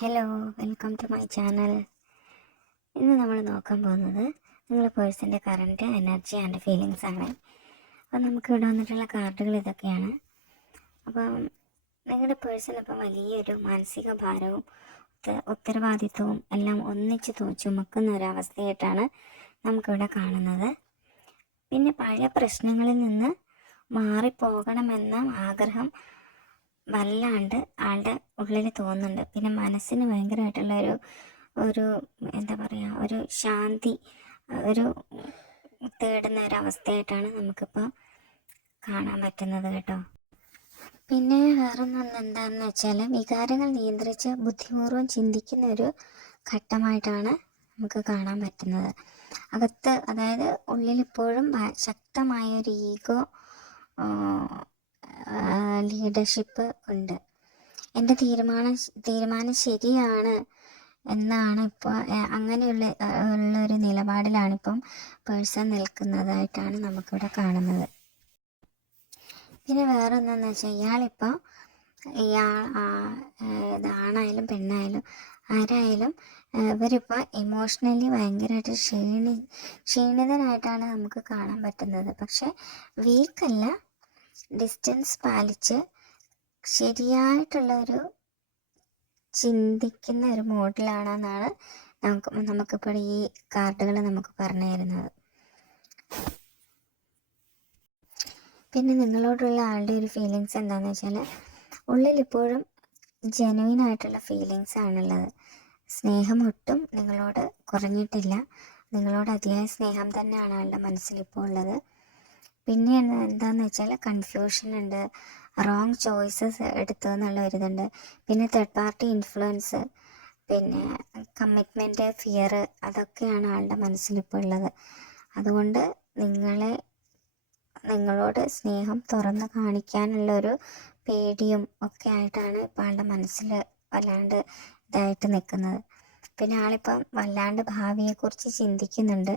Hello, welcome to my channel. ഇന്ന് നമ്മൾ നോക്കാൻ പോകുന്നത് നിങ്ങളുടെ പേഴ്സൻ്റെ കറൻറ്റ് എനർജി ആൻഡ് ഫീലിങ്സ് ആണ്. അപ്പോൾ നമുക്ക് ഇവിടെ വന്നിട്ടുള്ള കാർഡുകൾ ഇതൊക്കെയാണ്. അപ്പം നിങ്ങളുടെ പേഴ്സൺ ഇപ്പം വലിയൊരു മാനസിക ഭാരവും ഉത്തരവാദിത്വവും എല്ലാം ഒന്നിച്ച് ചുമക്കുന്ന ഒരവസ്ഥയായിട്ടാണ് നമുക്കിവിടെ കാണുന്നത്. പിന്നെ പഴയ പ്രശ്നങ്ങളിൽ നിന്ന് മാറിപ്പോകണമെന്ന ആഗ്രഹം വല്ലാണ്ട് ആളുടെ ഉള്ളിൽ തോന്നുന്നുണ്ട്. പിന്നെ മനസ്സിന് ഭയങ്കരമായിട്ടുള്ള ഒരു എന്താ പറയുക, ഒരു ശാന്തി ഒരു തേടുന്ന ഒരവസ്ഥയായിട്ടാണ് നമുക്കിപ്പോൾ കാണാൻ പറ്റുന്നത് കേട്ടോ. പിന്നെ വേറൊന്നും എന്താണെന്ന് വെച്ചാൽ, വികാരങ്ങൾ നിയന്ത്രിച്ച് ബുദ്ധിപൂർവ്വം ചിന്തിക്കുന്ന ഒരു ഘട്ടമായിട്ടാണ് നമുക്ക് കാണാൻ പറ്റുന്നത്. അതായത് ഉള്ളിലിപ്പോഴും ശക്തമായ ഒരു ഈഗോ ലീഡർഷിപ്പ് ഉണ്ട്. എൻ്റെ തീരുമാനം ശരിയാണ് എന്നാണ് ഇപ്പോൾ ഉള്ളൊരു നിലപാടിലാണിപ്പം പേഴ്സൺ നിൽക്കുന്നതായിട്ടാണ് നമുക്കിവിടെ കാണുന്നത്. പിന്നെ വേറെ എന്താണെന്ന് വെച്ചാൽ, ആണായാലും പെണ്ണായാലും ആരായാലും ഇവരിപ്പോൾ ഇമോഷണലി ഭയങ്കരമായിട്ട് ക്ഷീണിതനായിട്ടാണ് നമുക്ക് കാണാൻ പറ്റുന്നത്. പക്ഷെ വീക്കല്ല, ഡിസ്റ്റൻസ് പാലിച്ച് ശരിയായിട്ടുള്ള ഒരു ചിന്തിക്കുന്ന ഒരു മോഡിലാണെന്നാണ് നമുക്കിപ്പോൾ ഈ കാർഡുകൾ നമുക്ക് പറഞ്ഞു തരുന്നത്. പിന്നെ നിങ്ങളോടുള്ള ആളുടെ ഒരു ഫീലിങ്സ് എന്താണെന്ന് വെച്ചാൽ, ഉള്ളിലിപ്പോഴും ജെനുവിൻ ആയിട്ടുള്ള ഫീലിങ്സ് ആണുള്ളത്. സ്നേഹം ഒട്ടും നിങ്ങളോട് കുറഞ്ഞിട്ടില്ല. നിങ്ങളോട് അതിയായ സ്നേഹം തന്നെയാണ് ആളുടെ മനസ്സിലിപ്പോൾ ഉള്ളത്. പിന്നെ എന്താണെന്ന് വെച്ചാൽ, കൺഫ്യൂഷൻ ഉണ്ട്, റോങ് ചോയ്സസ് എടുത്തു എന്നുള്ള ഒരിതുണ്ട്. പിന്നെ തേർഡ് പാർട്ടി ഇൻഫ്ലുവൻസ്, പിന്നെ കമ്മിറ്റ്മെൻറ്റ് ഫിയർ, അതൊക്കെയാണ് ആളുടെ മനസ്സിലിപ്പോൾ ഉള്ളത്. അതുകൊണ്ട് നിങ്ങളോട് സ്നേഹം തുറന്ന് കാണിക്കാനുള്ളൊരു പേടിയും ഒക്കെ ആയിട്ടാണ് ഇപ്പോൾ ആളുടെ മനസ്സിൽ വല്ലാണ്ട് ഇതായിട്ട് നിൽക്കുന്നത്. പിന്നെ ആളിപ്പം വല്ലാണ്ട് ഭാവിയെക്കുറിച്ച് ചിന്തിക്കുന്നുണ്ട്.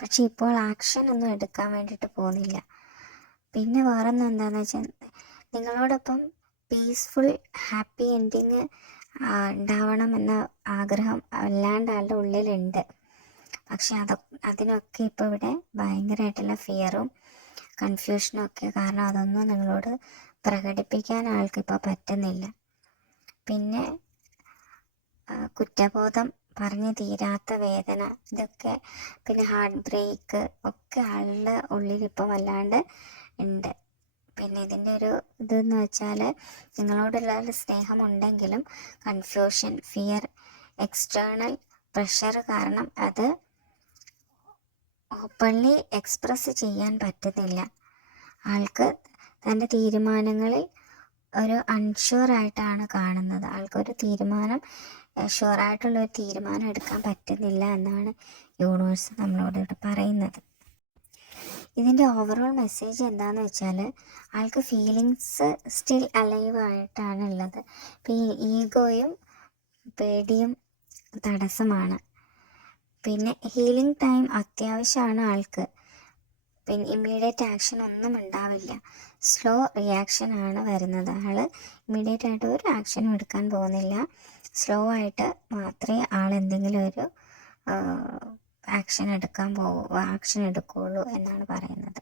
പക്ഷെ ഇപ്പോൾ ആക്ഷൻ ഒന്നും എടുക്കാൻ വേണ്ടിയിട്ട് പോകുന്നില്ല. പിന്നെ വേറൊന്നും എന്താണെന്ന് വെച്ചാൽ, നിങ്ങളോടൊപ്പം പീസ്ഫുൾ ഹാപ്പി എൻഡിങ് ഉണ്ടാവണമെന്ന ആഗ്രഹം വല്ലാണ്ട് ആളുടെ ഉള്ളിലുണ്ട്. പക്ഷെ അതിനൊക്കെ ഇപ്പോൾ ഇവിടെ ഭയങ്കരമായിട്ടുള്ള ഫിയറും കൺഫ്യൂഷനും ഒക്കെ കാരണം അതൊന്നും നിങ്ങളോട് പ്രകടിപ്പിക്കാൻ ആൾക്കിപ്പോൾ പറ്റുന്നില്ല. പിന്നെ കുറ്റബോധം, പറഞ്ഞു തീരാത്ത വേദന, ഇതൊക്കെ, പിന്നെ ഹാർട്ട് ബ്രേക്ക് ഒക്കെ ആളുടെ ഉള്ളിൽ ഇപ്പം വല്ലാണ്ട് ഉണ്ട്. പിന്നെ ഇതിൻ്റെ ഒരു ഇതെന്ന് വെച്ചാൽ, നിങ്ങളോടുള്ള സ്നേഹമുണ്ടെങ്കിലും കൺഫ്യൂഷൻ, ഫിയർ, എക്സ്റ്റേണൽ പ്രഷർ കാരണം അത് ഓപ്പൺലി എക്സ്പ്രസ് ചെയ്യാൻ പറ്റുന്നില്ല. ആൾക്ക് തൻ്റെ തീരുമാനങ്ങളിൽ ഒരു അൺഷുവറായിട്ടാണ് കാണുന്നത്. ആൾക്കൊരു ഷുവറായിട്ടുള്ളൊരു തീരുമാനം എടുക്കാൻ പറ്റുന്നില്ല എന്നാണ് യൂണിവേഴ്സ് നമ്മളോട് ഇവിടെ പറയുന്നത്. ഇതിൻ്റെ ഓവറോൾ മെസ്സേജ് എന്താണെന്ന് വെച്ചാൽ, ആൾക്ക് ഫീലിങ്സ് സ്റ്റിൽ അലൈവ് ആയിട്ടാണ് ഉള്ളത്. ഇപ്പം ഈ ഈഗോയും പേടിയും തടസ്സമാണ്. പിന്നെ ഹീലിംഗ് ടൈം അത്യാവശ്യമാണ് ആൾക്ക്. പിന്നെ ഇമ്മീഡിയറ്റ് ആക്ഷൻ ഒന്നും ഉണ്ടാവില്ല, സ്ലോ റിയാക്ഷൻ ആണ് വരുന്നത്. ആൾ ഇമ്മീഡിയറ്റ് ആയിട്ട് ഒരു ആക്ഷനും എടുക്കാൻ പോകുന്നില്ല. സ്ലോ ആയിട്ട് മാത്രമേ എന്തെങ്കിലും ഒരു ആക്ഷൻ എടുക്കുകയുള്ളൂ എന്നാണ് പറയുന്നത്.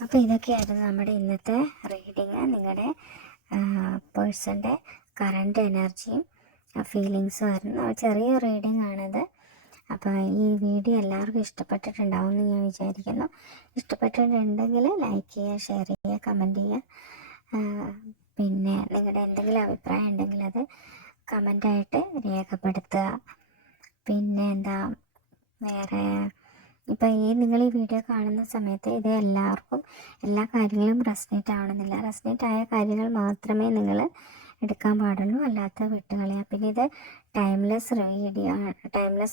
അപ്പോൾ ഇതൊക്കെയായിരുന്നു നമ്മുടെ ഇന്നത്തെ റീഡിങ്. നിങ്ങളുടെ പേഴ്സൻ്റെ കറൻറ്റ് എനർജിയും ഫീലിങ്സും ആയിരുന്നു. ചെറിയ റീഡിങ് ആണിത്. അപ്പോൾ ഈ വീഡിയോ എല്ലാവർക്കും ഇഷ്ടപ്പെട്ടിട്ടുണ്ടാവുമെന്ന് ഞാൻ വിചാരിക്കുന്നു. ഇഷ്ടപ്പെട്ടിട്ടുണ്ടെങ്കിൽ ലൈക്ക് ചെയ്യുക, ഷെയർ ചെയ്യുക, കമൻറ്റ് ചെയ്യുക. പിന്നെ നിങ്ങളുടെ എന്തെങ്കിലും അഭിപ്രായം ഉണ്ടെങ്കിൽ അത് കമൻ്റായിട്ട് രേഖപ്പെടുത്തുക. പിന്നെ വേറെ ഇപ്പം നിങ്ങൾ ഈ വീഡിയോ കാണുന്ന സമയത്ത് ഇത് എല്ലാവർക്കും എല്ലാ കാര്യങ്ങളും റെസനേറ്റ് ആവണമെന്നില്ല. റെസനേറ്റ് ആയ കാര്യങ്ങൾ മാത്രമേ നിങ്ങൾ എടുക്കാൻ പാടുള്ളൂ, അല്ലാത്ത വിട്ടുകളയാം. പിന്നെ ഇത് ടൈംലെസ്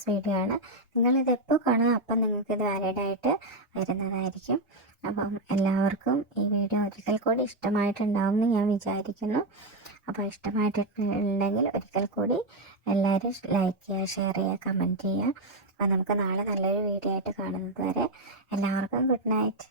വീഡിയോ ആണ്. നിങ്ങളിത് എപ്പോൾ കാണുക അപ്പം നിങ്ങൾക്കിത് വാലിഡായിട്ട് വരുന്നതായിരിക്കും. അപ്പം എല്ലാവർക്കും ഈ വീഡിയോ ഒരിക്കൽ കൂടി ഇഷ്ടമായിട്ടുണ്ടാവുമെന്ന് ഞാൻ വിചാരിക്കുന്നു. അപ്പോൾ ഇഷ്ടമായിട്ടുണ്ടെങ്കിൽ ഒരിക്കൽ കൂടി എല്ലാവരും ലൈക്ക് ചെയ്യുക, ഷെയർ ചെയ്യുക, കമൻറ്റ് ചെയ്യുക. അപ്പോൾ നമുക്ക് നാളെ നല്ലൊരു വീഡിയോ ആയിട്ട് കാണുന്നത് വരെ എല്ലാവർക്കും ഗുഡ് നൈറ്റ്.